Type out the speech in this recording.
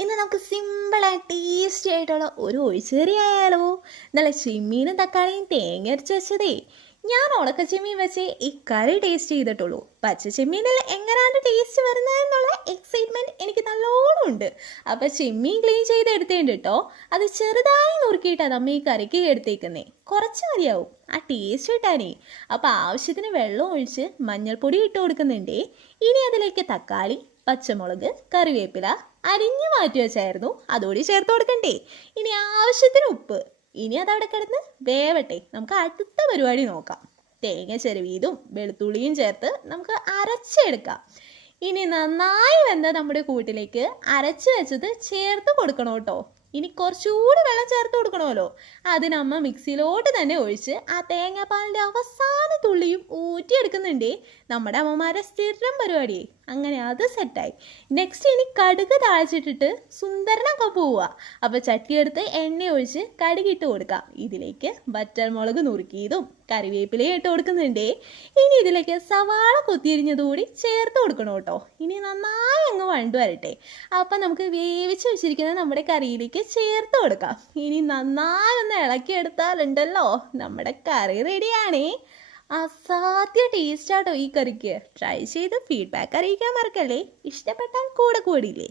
ഇന്ന് നമുക്ക് സിമ്പിളായി ടേസ്റ്റി ആയിട്ടുള്ള ഒരു ഒഴിച്ചുകറി ആയാലോ. നല്ല ചെമ്മീനും തക്കാളിയും തേങ്ങ അരച്ച് വെച്ചതേ. ഞാൻ ഉണക്ക ചെമ്മീൻ വെച്ച് ഈ കറി ടേസ്റ്റ് ചെയ്തിട്ടുള്ളൂ. പച്ച ചെമ്മീനിൽ എങ്ങനെയാണ് ടേസ്റ്റ് വരുന്നതെന്നുള്ള എക്സൈറ്റ്മെൻറ്റ് എനിക്ക് നല്ലോണം ഉണ്ട്. അപ്പോൾ ചെമ്മീൻ ക്ലീൻ ചെയ്ത് എടുത്തേണ്ട് കേട്ടോ. അത് ചെറുതായി നുറുക്കിയിട്ടാണ് നമ്മ ഈ കറിക്ക് എടുത്തേക്കുന്നേ. കുറച്ച് മതിയാവും ആ ടേസ്റ്റ് കിട്ടാനേ. അപ്പോൾ ആവശ്യത്തിന് വെള്ളം ഒഴിച്ച് മഞ്ഞൾപ്പൊടി ഇട്ട് കൊടുക്കുന്നുണ്ടേ. ഇനി അതിലേക്ക് തക്കാളി, പച്ചമുളക്, കറിവേപ്പില അരിഞ്ഞു മാറ്റി വെച്ചായിരുന്നു, അതോടെ ചേർത്ത് കൊടുക്കണ്ടേ. ഇനി ആവശ്യത്തിന് ഉപ്പ്. ഇനി അതവിടെ കിടന്ന് വേവട്ടെ. നമുക്ക് അടുത്ത പരിപാടി നോക്കാം. തേങ്ങ ചെരുവിയതും വെളുത്തുള്ളിയും ചേർത്ത് നമുക്ക് അരച്ചെടുക്കാം. ഇനി നന്നായി വെന്ത നമ്മുടെ കൂട്ടിലേക്ക് അരച്ച് വെച്ചത് ചേർത്ത് കൊടുക്കണം കേട്ടോ. ഇനി കുറച്ചുകൂടി വെള്ളം ചേർത്ത് കൊടുക്കണമല്ലോ. അതിനമ്മ മിക്സിയിലോട്ട് തന്നെ ഒഴിച്ച് ആ തേങ്ങാപ്പാലിൻ്റെ അവസാന തുള്ളിയും ഊറ്റിയെടുക്കുന്നുണ്ടേ. നമ്മുടെ അമ്മമാരെ സ്ഥിരം പരിപാടി. അങ്ങനെ അത് സെറ്റായി. നെക്സ്റ്റ് ഇനി കടുക് താഴ്ചിട്ടിട്ട് സുന്ദരനൊക്കെ പോവുക. അപ്പോൾ ചട്ടിയെടുത്ത് എണ്ണ ഒഴിച്ച് കടുകിട്ട് കൊടുക്കാം. ഇതിലേക്ക് വറ്റൽമുളക് നുറുക്കിയതും കറിവേപ്പിലയും ഇട്ട് കൊടുക്കുന്നുണ്ടേ. ഇനി ഇതിലേക്ക് സവാള കൊത്തിയരിഞ്ഞതുകൂടി ചേർത്ത് കൊടുക്കണം കേട്ടോ. ഇനി നന്നായി അങ്ങ് വഴണ്ട് വരട്ടെ. അപ്പം നമുക്ക് വേവിച്ച് വെച്ചിരിക്കുന്ന നമ്മുടെ കറിയിലേക്ക് ചേർത്ത് കൊടുക്കാം. ഇനി നന്നായി ഒന്ന് ഇളക്കിയെടുത്താലുണ്ടല്ലോ നമ്മുടെ കറി റെഡിയാണേ. അസാധ്യ ടേസ്റ്റാട്ടോ ഈ കറിക്ക്. ട്രൈ ചെയ്ത് ഫീഡ്ബാക്ക് അറിയിക്കാൻ മറക്കല്ലേ. ഇഷ്ടപ്പെട്ടാൽ കൂടെ കൂടിയില്ലേ.